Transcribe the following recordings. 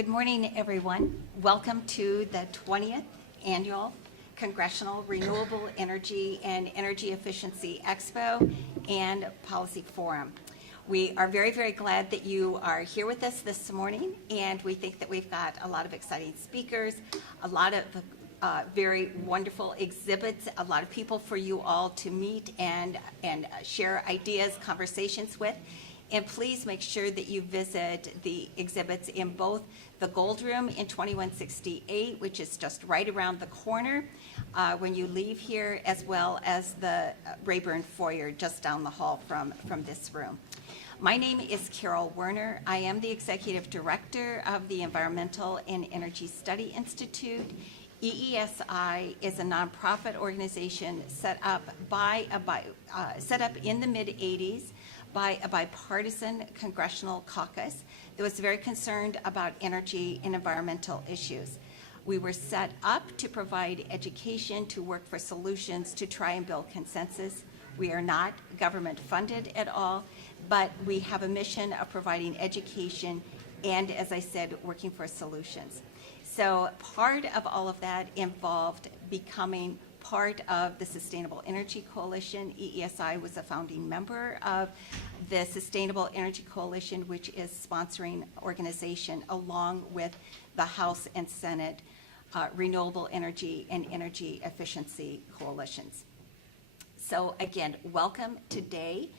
Good morning, everyone. Welcome to the 20th Annual Congressional Renewable Energy and Energy Efficiency Expo and Policy Forum. We are very, very glad that you are here with us this morning, and we think that we've got a lot of exciting speakers, a lot of very wonderful exhibits, a lot of people for you all to meet and share ideas, conversations with. And please make sure that you visit the exhibits in both the Gold Room in 2168, which is just right around the corner when you leave here, as well as the Rayburn Foyer just down the hall from this room. My name is Carol Werner. I am the Executive Director of the Environmental and Energy Study Institute. EESI is a nonprofit organization set up in the mid-'80s by a bipartisan congressional caucus that was very concerned about energy and environmental issues. We were set up to provide education, to work for solutions, to try and build consensus. We are not government funded at all, but we have a mission of providing education and, as I said, working for solutions. So part of all of that involved becoming part of the Sustainable Energy Coalition. EESI was a founding member of the Sustainable Energy Coalition, which is sponsoring organization along with the House and Senate Renewable Energy and Energy Efficiency Coalitions. So again, welcome today,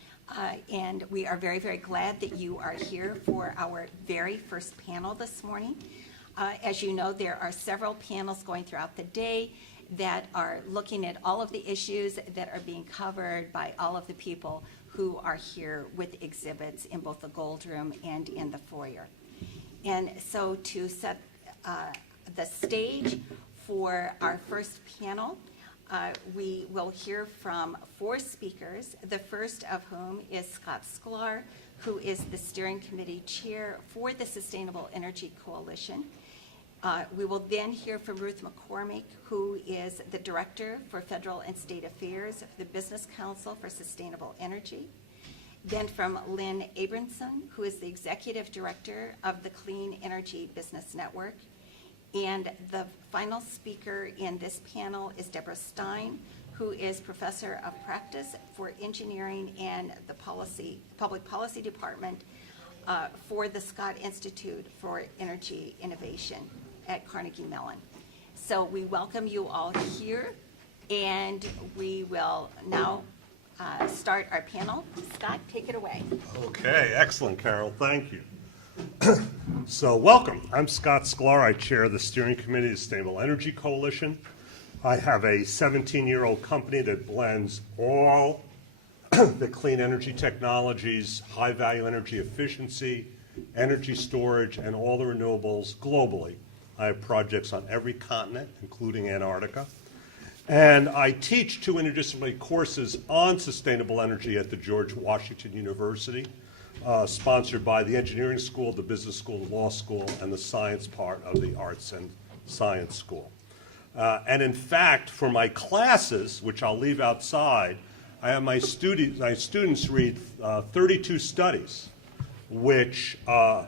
and we are very, very glad that you are here for our very first panel this morning. As you know, there are several panels going throughout the day that are looking at all of the issues that are being covered by all of the people who are here with exhibits in both the Gold Room and in the foyer. And so to set the stage for our first panel, we will hear from 4 speakers, the first of whom is Scott Sklar, who is the Steering Committee Chair for the Sustainable Energy Coalition. We will then hear from Ruth McCormick, who is the Director for Federal and State Affairs for the Business Council for Sustainable Energy. Then from Lynn Abramson, who is the Executive Director of the Clean Energy Business Network. And the final speaker in this panel is Deborah Stein, who is Professor of Practice for Engineering and the Public Policy Department for the Scott Institute for Energy Innovation at Carnegie Mellon. So we welcome you all here, and we will now start our panel. Scott, take it away. Okay, excellent, Carol. Thank you. So welcome. I'm Scott Sklar. I chair the Steering Committee of the Sustainable Energy Coalition. I have a 17-year-old company that blends all the clean energy technologies, high-value energy efficiency, energy storage, and all the renewables globally. I have projects on every continent, including Antarctica. And I teach 2 interdisciplinary courses on sustainable energy at the George Washington University, sponsored by the Engineering School, the Business School, the Law School, and the science part of the Arts and Science School. And in fact, for my classes, which I'll leave outside, I have my students read 32 studies, which are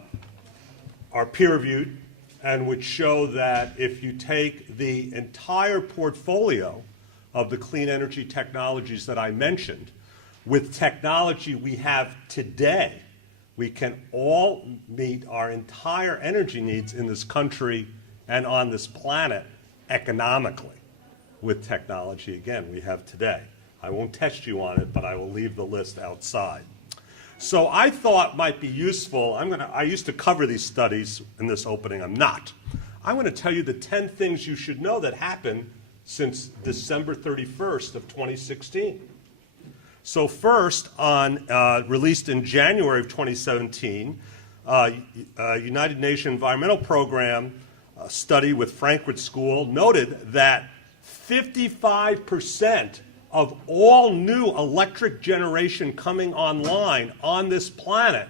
peer-reviewed and which show that if you take the entire portfolio of the clean energy technologies that I mentioned, with technology we have today, we can all meet our entire energy needs in this country and on this planet economically with technology, again, we have today. I won't test you on it, but I will leave the list outside. So I thought might be useful, I used to cover these studies in this opening, I'm not. I'm going to tell you the 10 things you should know that happened since December 31st of 2016. So first, released in January of 2017, United Nations Environmental Program study with Frankfurt School noted that 55% of all new electric generation coming online on this planet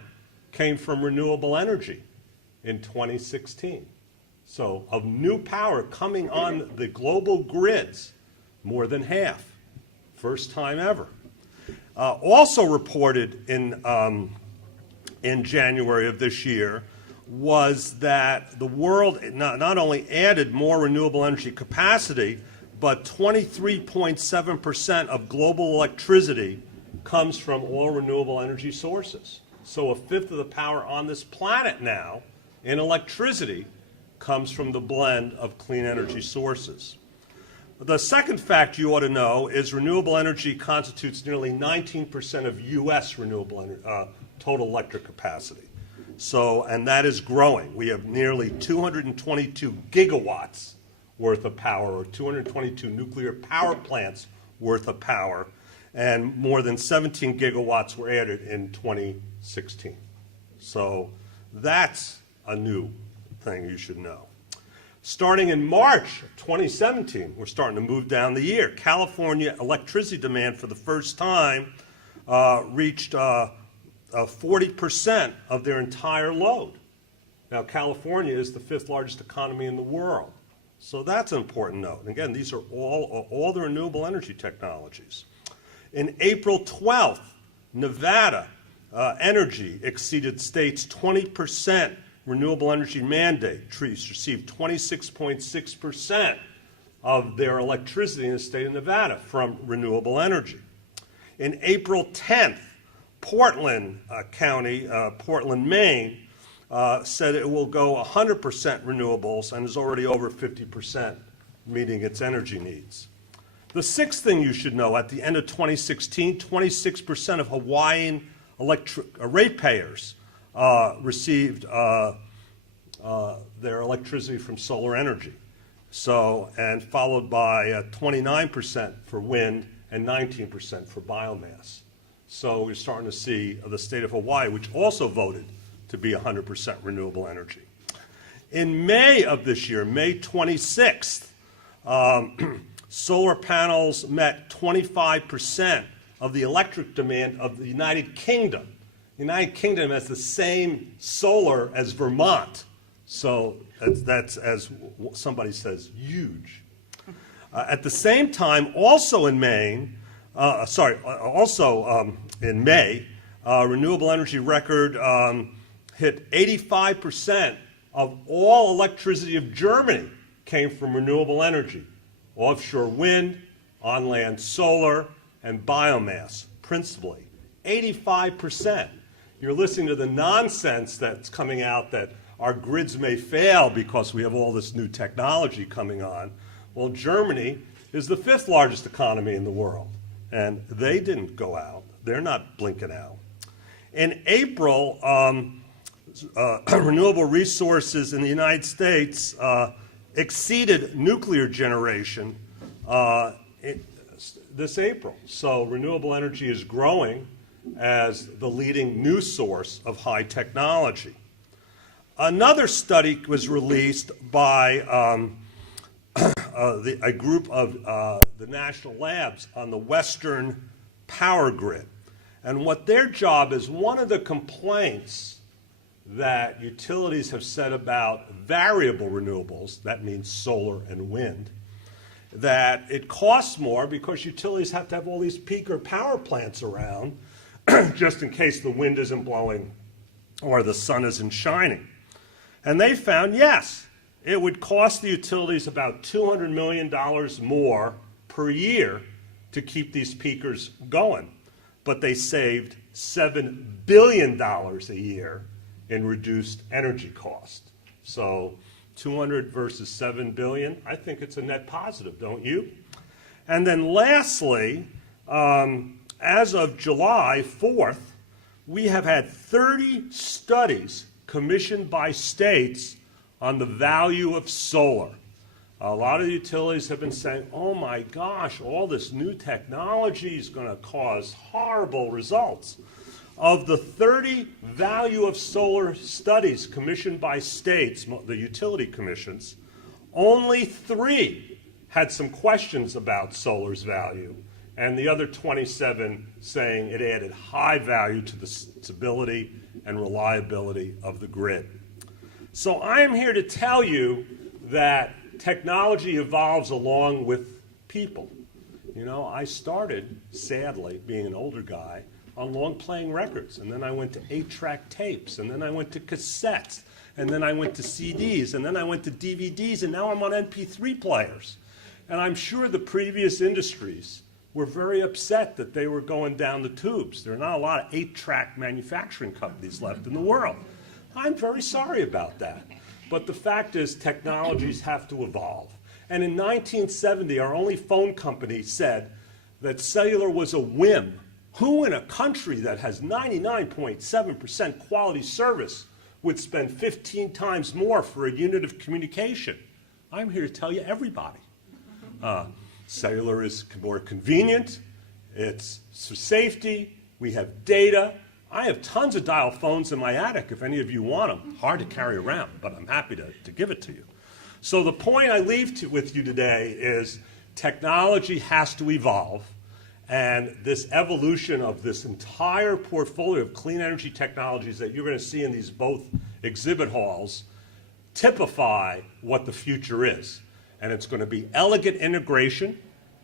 came from renewable energy in 2016. So of new power coming on the global grids, more than half. First time ever. Also reported in January of this year was that the world not only added more renewable energy capacity, but 23.7% of global electricity comes from all renewable energy sources. So a fifth of the power on this planet now in electricity comes from the blend of clean energy sources. The second fact you ought to know is renewable energy constitutes nearly 19% of U.S. renewable total electric capacity. So, and that is growing. We have nearly 222 gigawatts worth of power, or 222 nuclear power plants worth of power, and more than 17 gigawatts were added in 2016. So that's a new thing you should know. Starting in March of 2017, we're starting to move down the year. California electricity demand for the first time reached 40% of their entire load. Now, California is the fifth largest economy in the world. So that's an important note. And again, these are all the renewable energy technologies. In April 12th, Nevada Energy exceeded state's 20% renewable energy mandate. Trees received 26.6% of their electricity in the state of Nevada from renewable energy. In April 10th, Portland County, Portland, Maine, said it will go 100% renewables and is already over 50% meeting its energy needs. The sixth thing you should know, at the end of 2016, 26% of Hawaiian ratepayers received their electricity from solar energy. So, and followed by 29% for wind and 19% for biomass. So we're starting to see the state of Hawaii, which also voted to be 100% renewable energy. In May of this year, May 26th, solar panels met 25% of the electric demand of the United Kingdom. The United Kingdom has the same solar as Vermont. So that's, as somebody says, huge. At the same time, also in Maine, in May, renewable energy record hit 85% of all electricity of Germany came from renewable energy. Offshore wind, on-land solar, and biomass, principally. 85%. You're listening to the nonsense that's coming out that our grids may fail because we have all this new technology coming on. Well, Germany is the fifth largest economy in the world, and they didn't go out. They're not blinking out. In April, renewable resources in the United States exceeded nuclear generation this April. So renewable energy is growing as the leading new source of high technology. Another study was released by a group of the national labs on the Western power grid. And what their job is, one of the complaints that utilities have said about variable renewables, that means solar and wind, that it costs more because utilities have to have all these peaker power plants around just in case the wind isn't blowing or the sun isn't shining. And they found, yes, it would cost the utilities about $200 million more per year to keep these peakers going. But they saved $7 billion a year in reduced energy cost. So 200 versus 7 billion, I think it's a net positive, don't you? And then lastly, as of July 4th, we have had 30 studies commissioned by states on the value of solar. A lot of the utilities have been saying, oh my gosh, all this new technology is going to cause horrible results. Of the 30 value of solar studies commissioned by states, the utility commissions, only 3 had some questions about solar's value, and the other 27 saying it added high value to the stability and reliability of the grid. So I am here to tell you that technology evolves along with people. You know, I started, sadly, being an older guy, on long playing records, and then I went to 8-track tapes, and then I went to cassettes, and then I went to CDs, and then I went to DVDs, and now I'm on MP3 players. And I'm sure the previous industries were very upset that they were going down the tubes. There are not a lot of 8-track manufacturing companies left in the world. I'm very sorry about that. But the fact is, technologies have to evolve. And in 1970, our only phone company said that cellular was a whim. Who in a country that has 99.7% quality service would spend 15 times more for a unit of communication? I'm here to tell you, everybody. Cellular is more convenient, it's for safety, we have data. I have tons of dial phones in my attic if any of you want them. Hard to carry around, but I'm happy to give it to you. So the point I leave with you today is technology has to evolve, and this evolution of this entire portfolio of clean energy technologies that you're going to see in these both exhibit halls typify what the future is. And it's going to be elegant integration,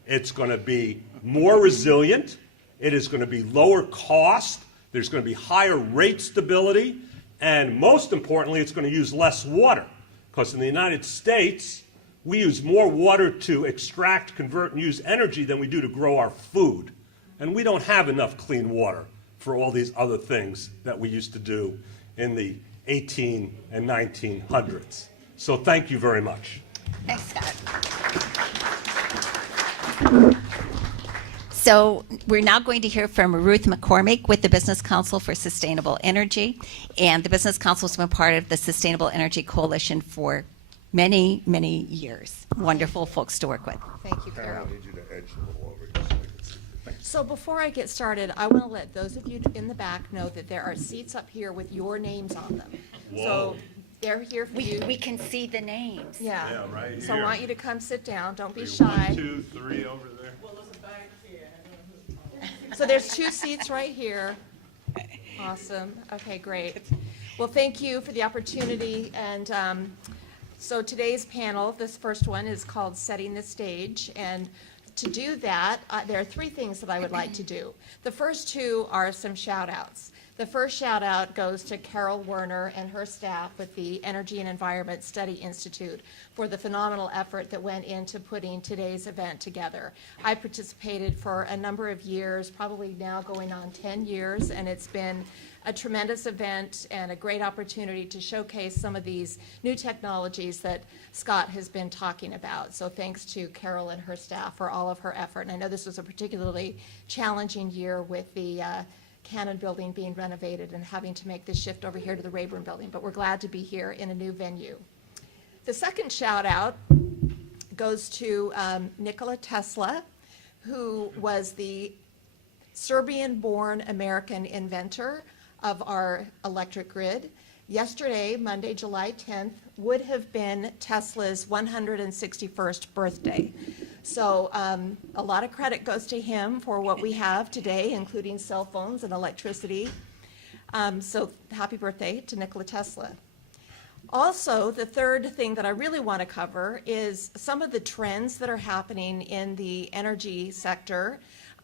it's going to be more resilient, it is going to be lower cost, there's going to be higher rate stability, and most importantly, it's going to use less water. Because in the United States, we use more water to extract, convert, and use energy than we do to grow our food. And we don't have enough clean water for all these other things that we used to do in the 18 and 1900s. So thank you very much. Thanks, Scott. So we're now going to hear from Ruth McCormick with the Business Council for Sustainable Energy. And the Business Council has been part of the Sustainable Energy Coalition for many, many years. Wonderful folks to work with. Thank you, Carol. I need you to edge a little over here so I can see. Thanks. So before I get started, I want to let those of you in the back know that there are seats up here with your names on them. Whoa. So they're here for you. We can see the names. Yeah. Yeah, right So I here. want you to come sit down. Don't be 1, shy. 2, 3 over there. So there's 2 seats right here. Awesome. Okay, great. Well, thank you for the opportunity. And so today's panel, this first one is called Setting the Stage. And to do that, there are 3 things that I would like to do. The first 2 are some shout outs. The first shout out goes to Carol Werner and her staff with the Energy and Environment Study Institute for the phenomenal effort that went into putting today's event together. I participated for a number of years, probably now going on 10 years, and it's been a tremendous event and a great opportunity to showcase some of these new technologies that Scott has been talking about. So thanks to Carol and her staff for all of her effort. And I know this was a particularly challenging year with the Cannon building being renovated and having to make this shift over here to the Rayburn building, but we're glad to be here in a new venue. The second shout out goes to Nikola Tesla, who was the Serbian-born American inventor of our electric grid. Yesterday, Monday, July 10th, would have been Tesla's 161st birthday. So a lot of credit goes to him for what we have today, including cell phones and electricity. So happy birthday to Nikola Tesla. Also, the third thing that I really want to cover is some of the trends that are happening in the energy sector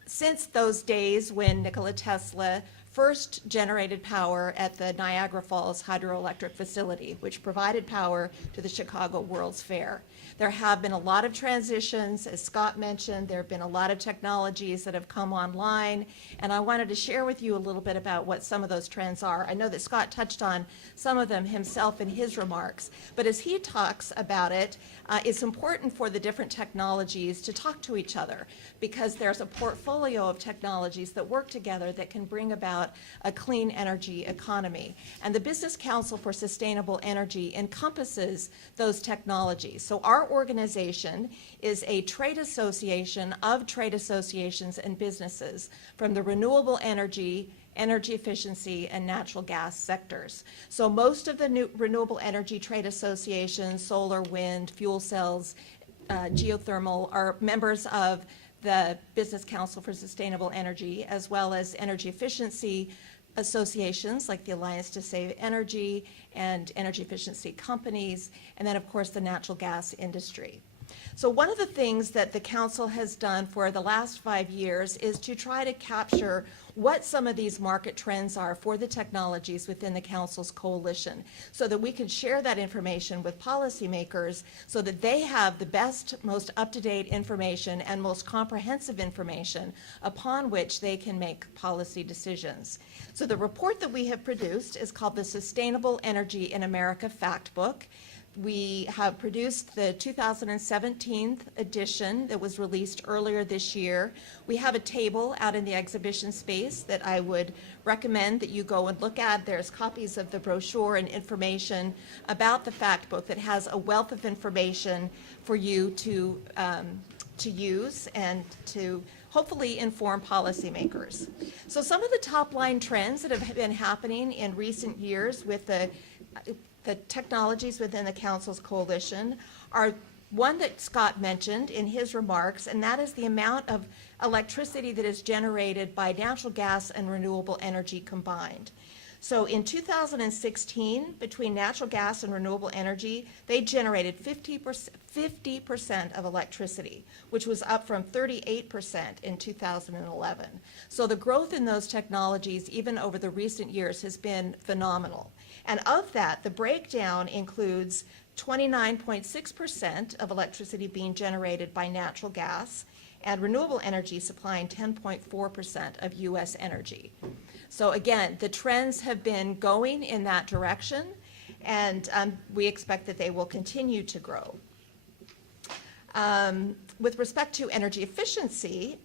since those days when Nikola Tesla first generated power at the Niagara Falls hydroelectric facility, which provided power to the Chicago World's Fair. There have been a lot of transitions, as Scott mentioned. There have been a lot of technologies that have come online, and I wanted to share with you a little bit about what some of those trends are. I know that Scott touched on some of them himself in his remarks, but as he talks about it, it's important for the different technologies to talk to each other, because there's a portfolio of technologies that work together that can bring about a clean energy economy. And the Business Council for Sustainable Energy encompasses those technologies. So our organization is a trade association of trade associations and businesses from the renewable energy, energy efficiency, and natural gas sectors. So most of the new renewable energy trade associations, solar, wind, fuel cells, geothermal, are members of the Business Council for Sustainable Energy, as well as energy efficiency associations like the Alliance to Save Energy and energy efficiency companies, and then of course the natural gas industry. So one of the things that the council has done for the last 5 years is to try to capture what some of these market trends are for the technologies within the council's coalition, so that we can share that information with policymakers so that they have the best, most up-to-date information and most comprehensive information upon which they can make policy decisions. So the report that we have produced is called the Sustainable Energy in America Fact Book. We have produced the 2017 edition that was released earlier this year. We have a table out in the exhibition space that I would recommend that you go and look at. There's copies of the brochure and information about the fact book that has a wealth of information for you to use and to hopefully inform policymakers. So some of the top line trends that have been happening in recent years with the technologies within the council's coalition are one that Scott mentioned in his remarks, and that is the amount of electricity that is generated by natural gas and renewable energy combined. So in 2016, between natural gas and renewable energy, they generated 50% of electricity, which was up from 38% in 2011. So the growth in those technologies, even over the recent years, has been phenomenal. And of that, the breakdown includes 29.6% of electricity being generated by natural gas and renewable energy supplying 10.4% of U.S. energy. So again, the trends have been going in that direction, and we expect that they will continue to grow. With respect to energy efficiency,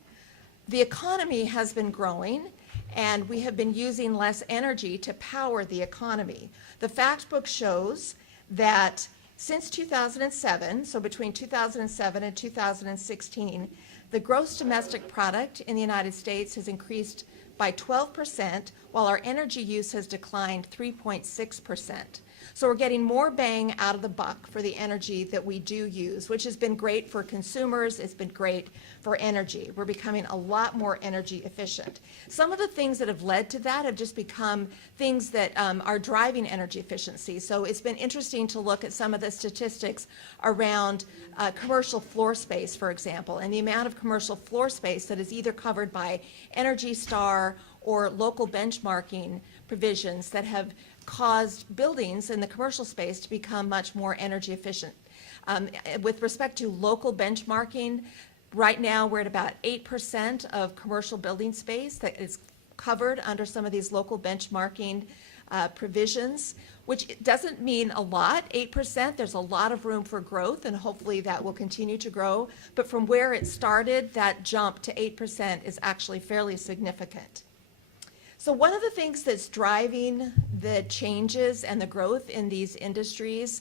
the economy has been growing, and we have been using less energy to power the economy. The fact book shows that since 2007, so between 2007 and 2016, the gross domestic product in the United States has increased by 12%, while our energy use has declined 3.6%. So we're getting more bang out of the buck for the energy that we do use, which has been great for consumers. It's been great for energy. We're becoming a lot more energy efficient. Some of the things that have led to that have just become things that are driving energy efficiency. So it's been interesting to look at some of the statistics around commercial floor space, for example, and the amount of commercial floor space that is either covered by Energy Star or local benchmarking provisions that have caused buildings in the commercial space to become much more energy efficient. With respect to local benchmarking, right now we're at about 8% of commercial building space that is covered under some of these local benchmarking provisions, which doesn't mean a lot. 8%, there's a lot of room for growth, and hopefully that will continue to grow. But from where it started, that jump to 8% is actually fairly significant. So one of the things that's driving the changes and the growth in these industries,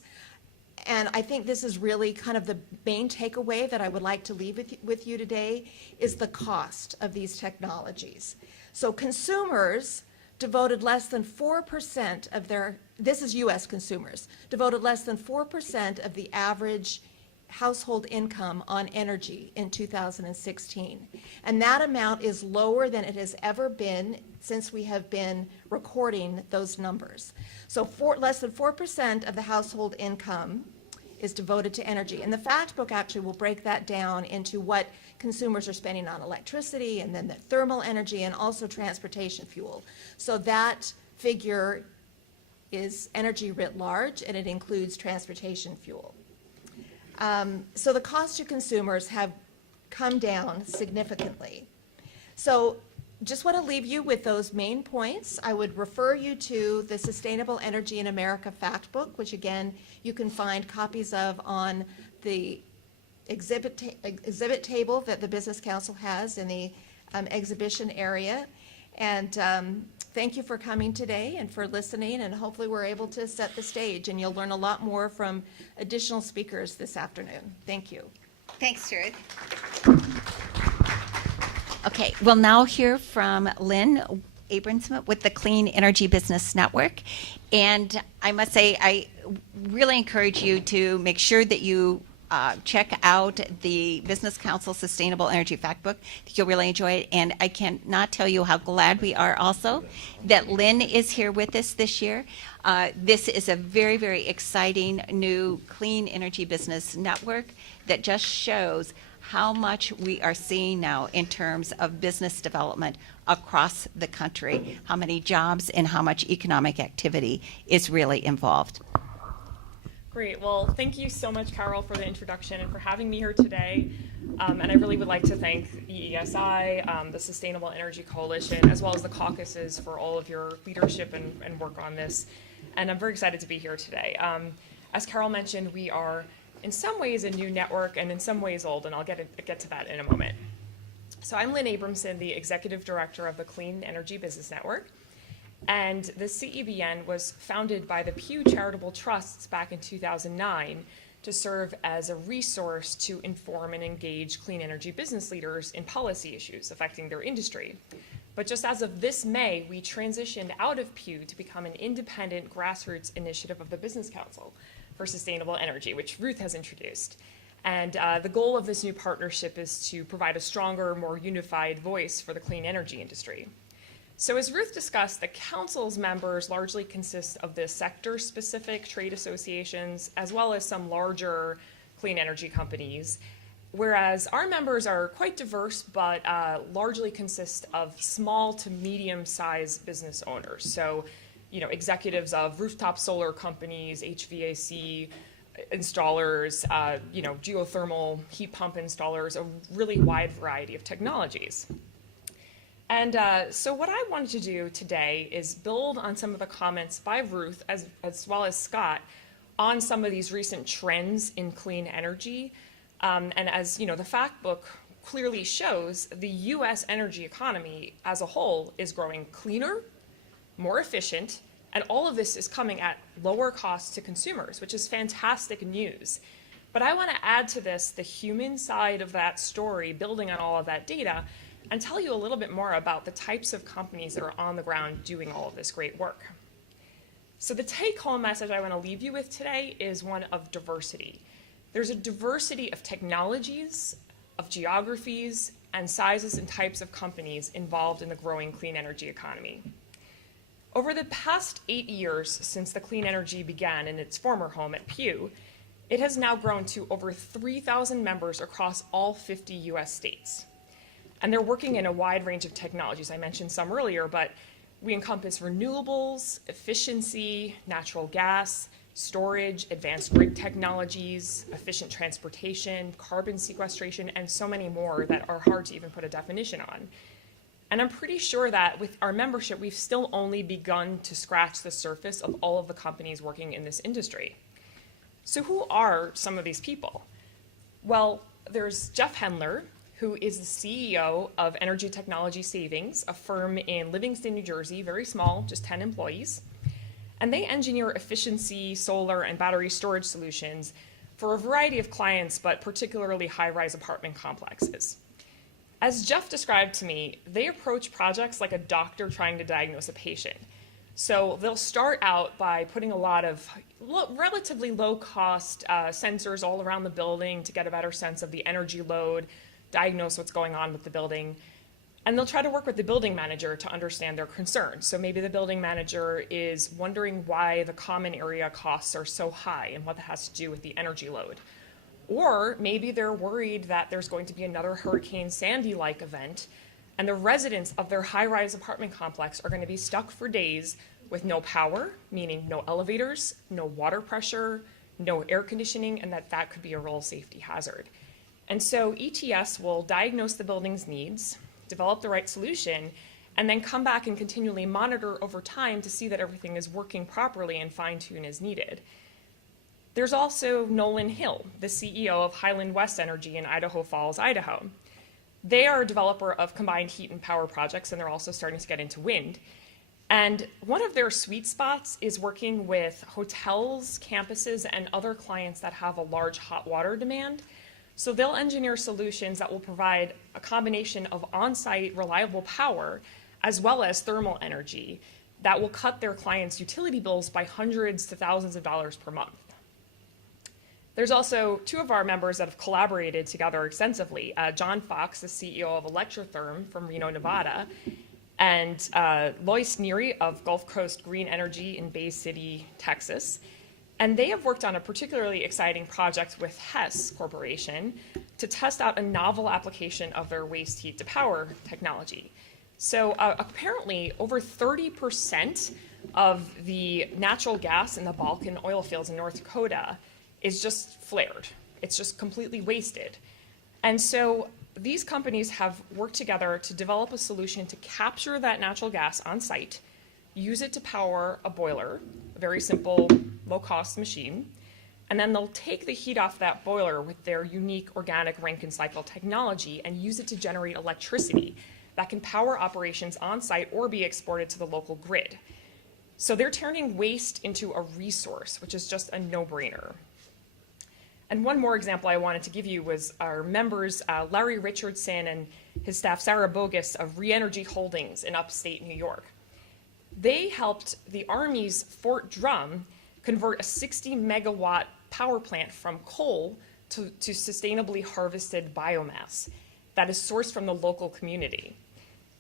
and I think this is really kind of the main takeaway that I would like to leave with you today, is the cost of these technologies. So consumers devoted less than 4% of their, this is US consumers, devoted less than 4% of the average household income on energy in 2016. And that amount is lower than it has ever been since we have been recording those numbers. So less than 4% of the household income is devoted to energy. And the fact book actually will break that down into what consumers are spending on electricity, and then the thermal energy, and also transportation fuel. So that figure is energy writ large, and it includes transportation fuel. So the cost to consumers have come down significantly. So just want to leave you with those main points. I would refer you to the Sustainable Energy in America Fact Book, which again, you can find copies of on the exhibit table that the Business Council has in the exhibition area. And thank you for coming today and for listening, and hopefully we're able to set the stage, and you'll learn a lot more from additional speakers this afternoon. Thank you. Thanks, Ruth. Okay, we'll now hear from Lynn Abramson with the Clean Energy Business Network. And I must say, I really encourage you to make sure that you check out the Business Council Sustainable Energy Factbook. I think you'll really enjoy it. And I cannot tell you how glad we are also that Lynn is here with us this year. This is a very, very exciting new clean energy business network that just shows how much we are seeing now in terms of business development across the country, how many jobs and how much economic activity is really involved. Great. Well, thank you so much, Carol, for the introduction and for having me here today. And I really would like to thank the EESI, the Sustainable Energy Coalition, as well as the caucuses for all of your leadership and work on this. And I'm very excited to be here today. As Carol mentioned, we are in some ways a new network and in some ways old, and I'll get to that in a moment. So I'm Lynn Abramson, the Executive Director of the Clean Energy Business Network. And the CEBN was founded by the Pew Charitable Trusts back in 2009 to serve as a resource to inform and engage clean energy business leaders in policy issues affecting their industry. But just as of this May, we transitioned out of Pew to become an independent grassroots initiative of the Business Council for Sustainable Energy, which Ruth has introduced. And the goal of this new partnership is to provide a stronger, more unified voice for the clean energy industry. So as Ruth discussed, the council's members largely consist of the sector-specific trade associations, as well as some larger clean energy companies, whereas our members are quite diverse, but largely consist of small to medium-sized business owners. So, executives of rooftop solar companies, HVAC installers, geothermal heat pump installers, a really wide variety of technologies. And so what I wanted to do today is build on some of the comments by Ruth as well as Scott on some of these recent trends in clean energy. And as the fact book clearly shows, the US energy economy as a whole is growing cleaner, more efficient, and all of this is coming at lower costs to consumers, which is fantastic news. But I want to add to this the human side of that story, building on all of that data, and tell you a little bit more about the types of companies that are on the ground doing all of this great work. So the take-home message I want to leave you with today is one of diversity. There's a diversity of technologies, of geographies, and sizes and types of companies involved in the growing clean energy economy. Over the past 8 years since the clean energy began in its former home at Pew, it has now grown to over 3,000 members across all 50 US states. And they're working in a wide range of technologies. I mentioned some earlier, but we encompass renewables, efficiency, natural gas, storage, advanced grid technologies, efficient transportation, carbon sequestration, and so many more that are hard to even put a definition on. And I'm pretty sure that with our membership, we've still only begun to scratch the surface of all of the companies working in this industry. So who are some of these people? Well, there's Jeff Hendler, who is the CEO of Energy Technology Savings, a firm in Livingston, New Jersey, very small, just 10 employees. And they engineer efficiency, solar, and battery storage solutions for a variety of clients, but particularly high-rise apartment complexes. As Jeff described to me, they approach projects like a doctor trying to diagnose a patient. So they'll start out by putting a lot of relatively low-cost sensors all around the building to get a better sense of the energy load, diagnose what's going on with the building, and they'll try to work with the building manager to understand their concerns. So maybe the building manager is wondering why the common area costs are so high and what that has to do with the energy load. Or maybe they're worried that there's going to be another Hurricane Sandy-like event, and the residents of their high-rise apartment complex are going to be stuck for days with no power, meaning no elevators, no water pressure, no air conditioning, and that could be a real safety hazard. And so ETS will diagnose the building's needs, develop the right solution, and then come back and continually monitor over time to see that everything is working properly and fine-tune as needed. There's also Nolan Hill, the CEO of Highland West Energy in Idaho Falls, Idaho. They are a developer of combined heat and power projects, and they're also starting to get into wind. And one of their sweet spots is working with hotels, campuses, and other clients that have a large hot water demand. So they'll engineer solutions that will provide a combination of on-site reliable power as well as thermal energy that will cut their clients' utility bills by hundreds to thousands of dollars per month. There's also two of our members that have collaborated together extensively. John Fox, the CEO of Electrotherm from Reno, Nevada, and Lois Neary of Gulf Coast Green Energy in Bay City, Texas. And they have worked on a particularly exciting project with Hess Corporation to test out a novel application of their waste heat to power technology. So apparently over 30% of the natural gas in the Balkan oil fields in North Dakota is just flared. It's just completely wasted. And so these companies have worked together to develop a solution to capture that natural gas on site, use it to power a boiler, a very simple, low-cost machine, and then they'll take the heat off that boiler with their unique organic Rankine cycle technology and use it to generate electricity that can power operations on site or be exported to the local grid. So they're turning waste into a resource, which is just a no-brainer. And one more example I wanted to give you was our members, Larry Richardson and his staff, Sarah Bogus of Reenergy Holdings in upstate New York. They helped the Army's Fort Drum convert a 60 megawatt power plant from coal to sustainably harvested biomass that is sourced from the local community.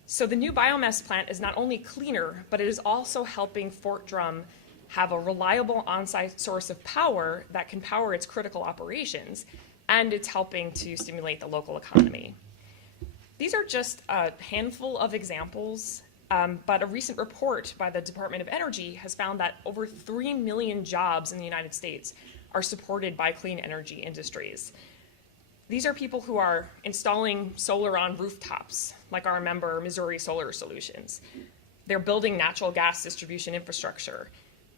So the new biomass plant is not only cleaner, but it is also helping Fort Drum have a reliable on-site source of power that can power its critical operations, and it's helping to stimulate the local economy. These are just a handful of examples, but a recent report by the Department of Energy has found that over 3 million jobs in the United States are supported by clean energy industries. These are people who are installing solar on rooftops, like our member Missouri Solar Solutions. They're building natural gas distribution infrastructure.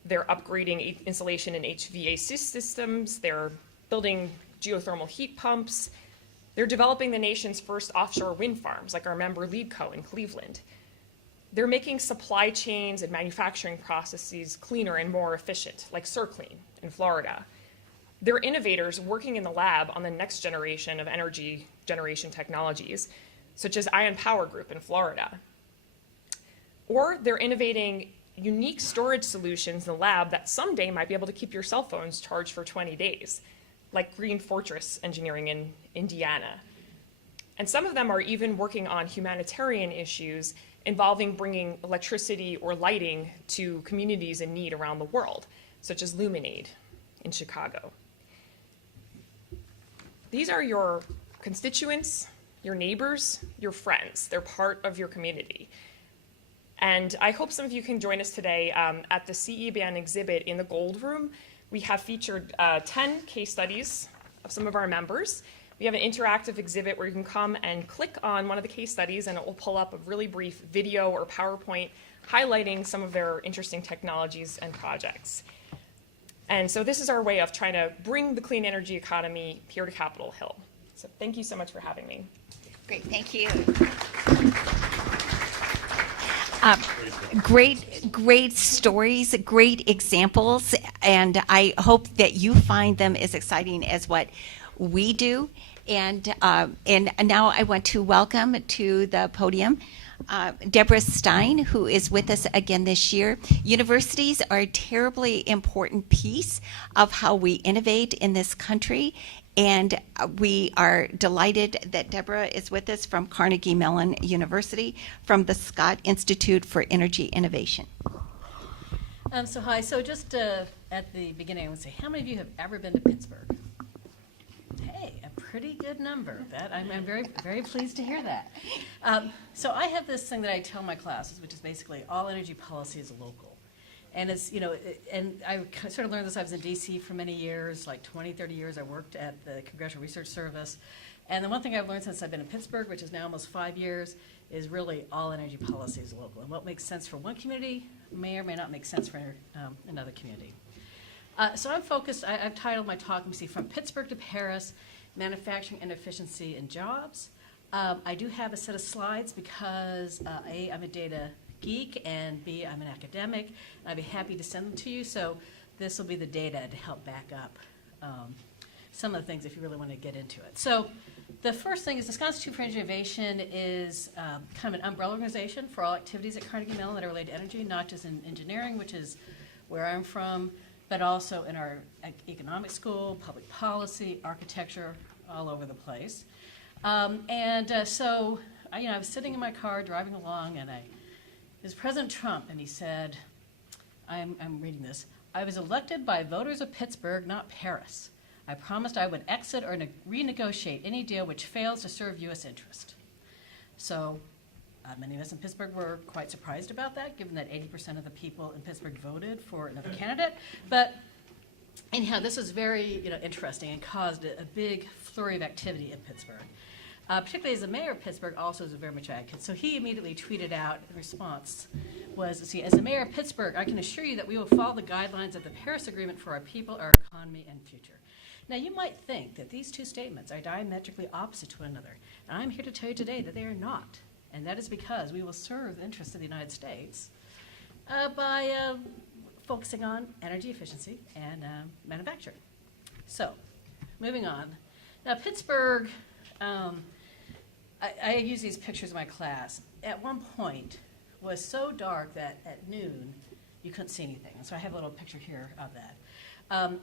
They're upgrading insulation and HVAC systems. They're building geothermal heat pumps. They're developing the nation's first offshore wind farms, like our member LeadCo in Cleveland. They're making supply chains and manufacturing processes cleaner and more efficient, like CerClean in Florida. They're innovators working in the lab on the next generation of energy generation technologies, such as Ion Power Group in Florida. Or they're innovating unique storage solutions in the lab that someday might be able to keep your cell phones charged for 20 days, like Green Fortress Engineering in Indiana. And some of them are even working on humanitarian issues involving bringing electricity or lighting to communities in need around the world, such as Luminade in Chicago. These are your constituents, your neighbors, your friends. They're part of your community. And I hope some of you can join us today at the CE Band exhibit in the Gold Room. We have featured 10 case studies of some of our members. We have an interactive exhibit where you can come and click on one of the case studies and it will pull up a really brief video or PowerPoint highlighting some of their interesting technologies and projects. And so this is our way of trying to bring the clean energy economy here to Capitol Hill. So thank you so much for having me. Great, thank you. Great stories, great examples, and I hope that you find them as exciting as what we do. And now I want to welcome to the podium Deborah Stein, who is with us again this year. Universities are a terribly important piece of how we innovate in this country. And we are delighted that Deborah is with us from Carnegie Mellon University, from the Scott Institute for Energy Innovation. Hi. So just at the beginning, I would say, how many of you have ever been to Pittsburgh? Hey, a pretty good number. I'm very, very pleased to hear that. So I have this thing that I tell my classes, which is basically all energy policy is local. And it's, and I sort of learned this. I was in D.C. for many years, like 20, 30 years. I worked at the Congressional Research Service. And the one thing I've learned since I've been in Pittsburgh, which is now almost 5 years, is really all energy policy is local. And what makes sense for one community may or may not make sense for another community. So I'm focused, I've titled my talk, let me see, From Pittsburgh to Paris, Manufacturing Inefficiency and Jobs. I do have a set of slides because A, I'm a data geek, and B, I'm an academic, and I'd be happy to send them to you. So this will be the data to help back up some of the things if you really want to get into it. So the first thing is the Wisconsin Institute for Energy Innovation is kind of an umbrella organization for all activities at Carnegie Mellon that are related to energy, not just in engineering, which is where I'm from, but also in our economic school, public policy, architecture, all over the place. So I was sitting in my car driving along, and it was President Trump, and he said, I'm reading this, "I was elected by voters of Pittsburgh, not Paris. I promised I would exit or renegotiate any deal which fails to serve U.S. interest." So many of us in Pittsburgh were quite surprised about that, given that 80% of the people in Pittsburgh voted for another candidate. But anyhow, this was very interesting and caused a big flurry of activity in Pittsburgh. Particularly as the mayor of Pittsburgh also is a very much advocate. So he immediately tweeted out in response was, "See, as the mayor of Pittsburgh, I can assure you that we will follow the guidelines of the Paris Agreement for our people, our economy, and future." Now, you might think that these two statements are diametrically opposite to one another. And I'm here to tell you today that they are not. And that is because we will serve the interests of the United States by focusing on energy efficiency and manufacturing. So, moving on. Now, Pittsburgh, I use these pictures in my class. At one point, was so dark that at noon, you couldn't see anything. And so I have a little picture here of that.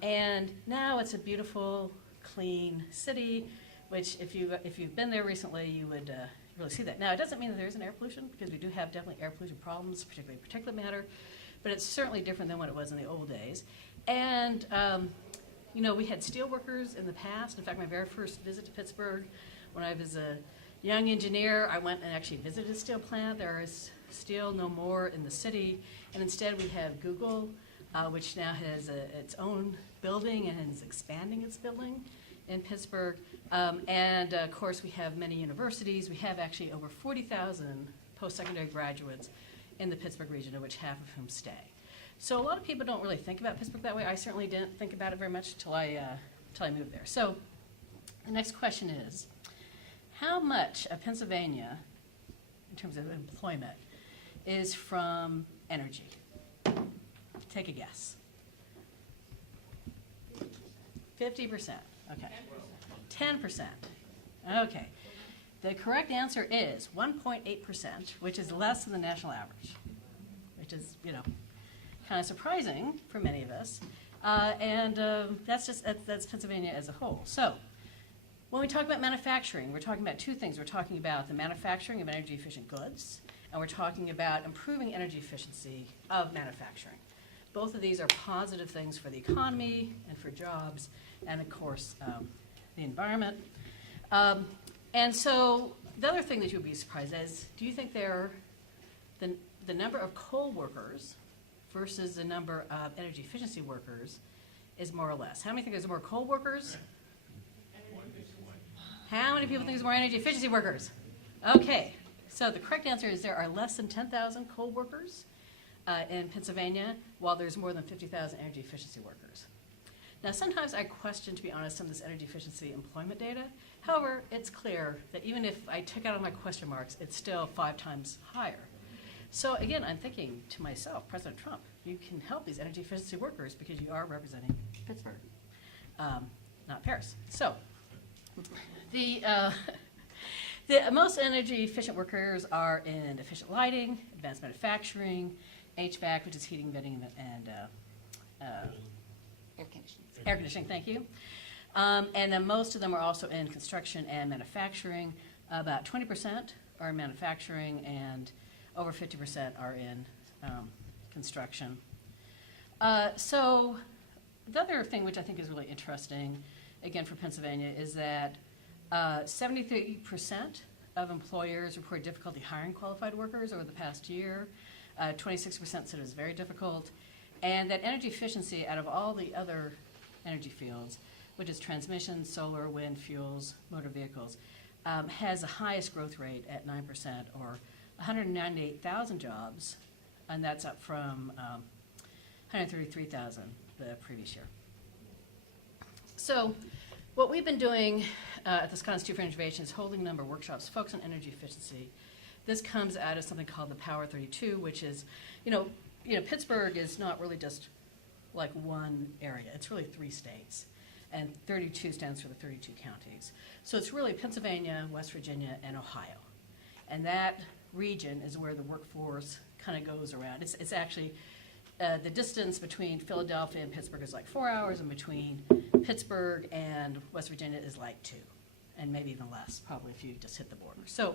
And now it's a beautiful, clean city, which if you've been there recently, you would really see that. Now, it doesn't mean that there isn't air pollution, because we do have definitely air pollution problems, particularly particulate matter, but it's certainly different than what it was in the old days. And, we had steel workers in the past. In fact, my very first visit to Pittsburgh, when I was a young engineer, I went and actually visited a steel plant. There is steel no more in the city, and instead we have Google, which now has its own building and is expanding its building in Pittsburgh. And of course, we have many universities. We have actually over 40,000 post-secondary graduates in the Pittsburgh region, of which half of whom stay. So a lot of people don't really think about Pittsburgh that way. I certainly didn't think about it very much till I moved there. So the next question is, how much of Pennsylvania, in terms of employment, is from energy? Take a guess. 50%. Okay. 10%. Okay. The correct answer is 1.8%, which is less than the national average, which is, kind of surprising for many of us. That's Pennsylvania as a whole. So when we talk about manufacturing, we're talking about two things. We're talking about the manufacturing of energy efficient goods, and we're talking about improving energy efficiency of manufacturing. Both of these are positive things for the economy and for jobs, and of course, the environment. And so the other thing that you'll be surprised at is, do you think the number of coal workers versus the number of energy efficiency workers is more or less? How many think there's more coal workers? How many people think there's more energy efficiency workers? Okay, so the correct answer is there are less than 10,000 coal workers in Pennsylvania, while there's more than 50,000 energy efficiency workers. Now, sometimes I question, to be honest, some of this energy efficiency employment data. However, it's clear that even if I took out all my question marks, it's still 5 times higher. So again, I'm thinking to myself, President Trump, you can help these energy efficiency workers because you are representing Pittsburgh, not Paris. So the most energy efficient workers are in efficient lighting, advanced manufacturing, HVAC, which is heating, venting, and air conditioning, thank you. And then most of them are also in construction and manufacturing. About 20% are in manufacturing, and over 50% are in construction. So the other thing which I think is really interesting, again for Pennsylvania, is that 73% of employers report difficulty hiring qualified workers over the past year. 26% said it was very difficult. And that energy efficiency, out of all the other energy fields, which is transmission, solar, wind, fuels, motor vehicles, has the highest growth rate at 9%, or 198,000 jobs, and that's up from 133,000 the previous year. So what we've been doing at the Scott Institute for Innovation is holding a number of workshops focused on energy efficiency. This comes out of something called the Power 32, which is, Pittsburgh is not really just like one area. It's really 3 states, and 32 stands for the 32 counties. So it's really Pennsylvania, West Virginia, and Ohio. And that region is where the workforce kind of goes around. It's actually, the distance between Philadelphia and Pittsburgh is like 4 hours, and between Pittsburgh and West Virginia is like 2, and maybe even less, probably if you just hit the border. So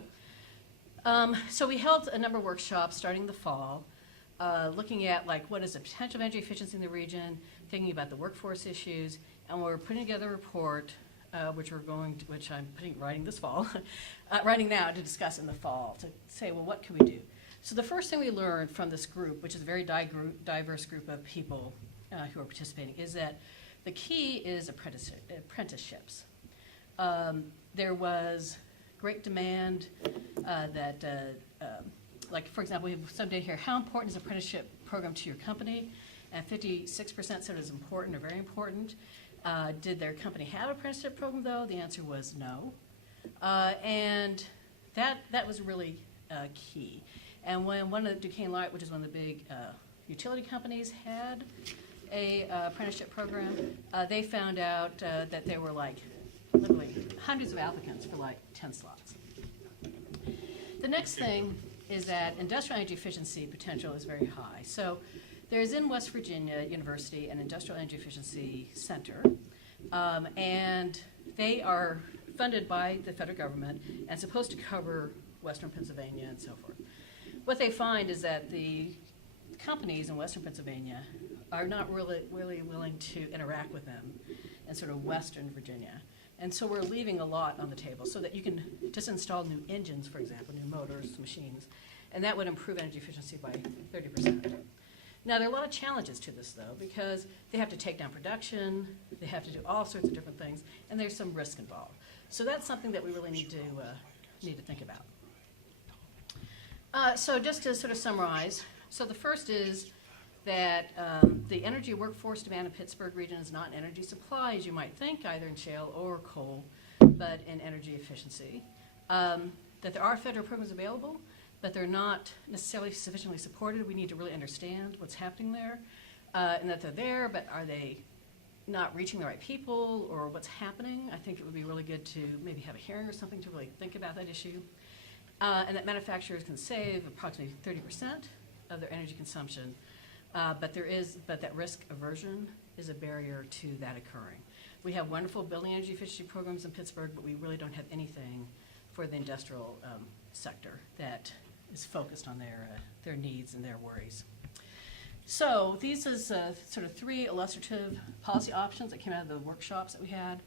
we held a number of workshops starting the fall, looking at like what is the potential of energy efficiency in the region, thinking about the workforce issues, and we're putting together a report, which I'm writing this fall, writing now to discuss in the fall, to say, well, what can we do? So the first thing we learned from this group, which is a very diverse group of people who are participating, is that the key is apprenticeships. There was great demand like, for example, we have some data here. How important is apprenticeship program to your company? And 56% said it was important or very important. Did their company have an apprenticeship program, though? The answer was no. And that was really key. And when one of the Duquesne Light, which is one of the big utility companies, had a apprenticeship program, they found out that there were like literally hundreds of applicants for like 10 slots. The next thing is that industrial energy efficiency potential is very high. So there's in West Virginia University an industrial energy efficiency center, and they are funded by the federal government and supposed to cover Western Pennsylvania and so forth. What they find is that the companies in Western Pennsylvania are not really willing to interact with them in sort of Western Virginia. And so we're leaving a lot on the table so that you can just install new engines, for example, new motors, machines, and that would improve energy efficiency by 30%. Now, there are a lot of challenges to this, though, because they have to take down production, they have to do all sorts of different things, and there's some risk involved. So that's something that we really need to think about. So just to sort of summarize, so the first is that the energy workforce demand in Pittsburgh region is not in energy supply, as you might think, either in shale or coal, but in energy efficiency. That there are federal programs available, but they're not necessarily sufficiently supported. We need to really understand what's happening there, and that they're there, but are they not reaching the right people, or what's happening? I think it would be really good to maybe have a hearing or something to really think about that issue. And that manufacturers can save approximately 30% of their energy consumption, but that risk aversion is a barrier to that occurring. We have wonderful building energy efficiency programs in Pittsburgh, but we really don't have anything for the industrial sector that is focused on their needs and their worries. So these is sort of 3 illustrative policy options that came out of the workshops that we had.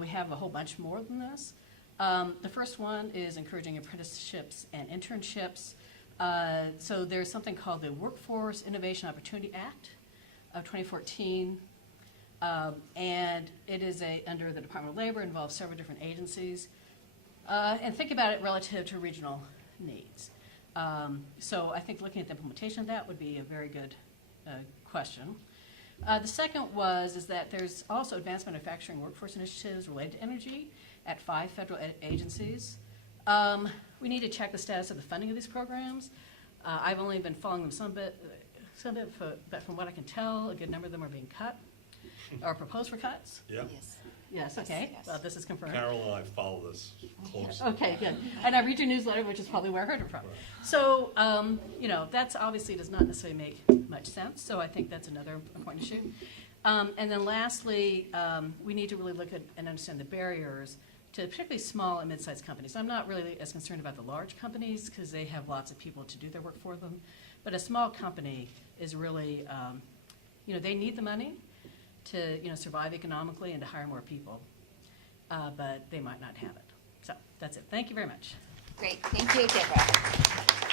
We have a whole bunch more than this. The first one is encouraging apprenticeships and internships. So there's something called the Workforce Innovation Opportunity Act of 2014, and it is under the Department of Labor, involves several different agencies. And think about it relative to regional needs. So I think looking at the implementation of that would be a very good question. The second is that there's also advanced manufacturing workforce initiatives related to energy at 5 federal agencies. We need to check the status of the funding of these programs. I've only been following them some bit, but from what I can tell, a good number of them are being cut or proposed for cuts. Yeah. Yes, okay. Yes. Well, this is confirmed. Carol and I follow this closely. Okay, good. And I read your newsletter, which is probably where I heard it from. So, that's obviously does not necessarily make much sense, so I think that's another important issue. And then lastly, we need to really look at and understand the barriers to particularly small and mid-sized companies. I'm not really as concerned about the large companies because they have lots of people to do their work for them. But a small company is really, they need the money to survive economically and to hire more people, but they might not have it. So that's it. Thank you very much. Great, thank you, Deborah.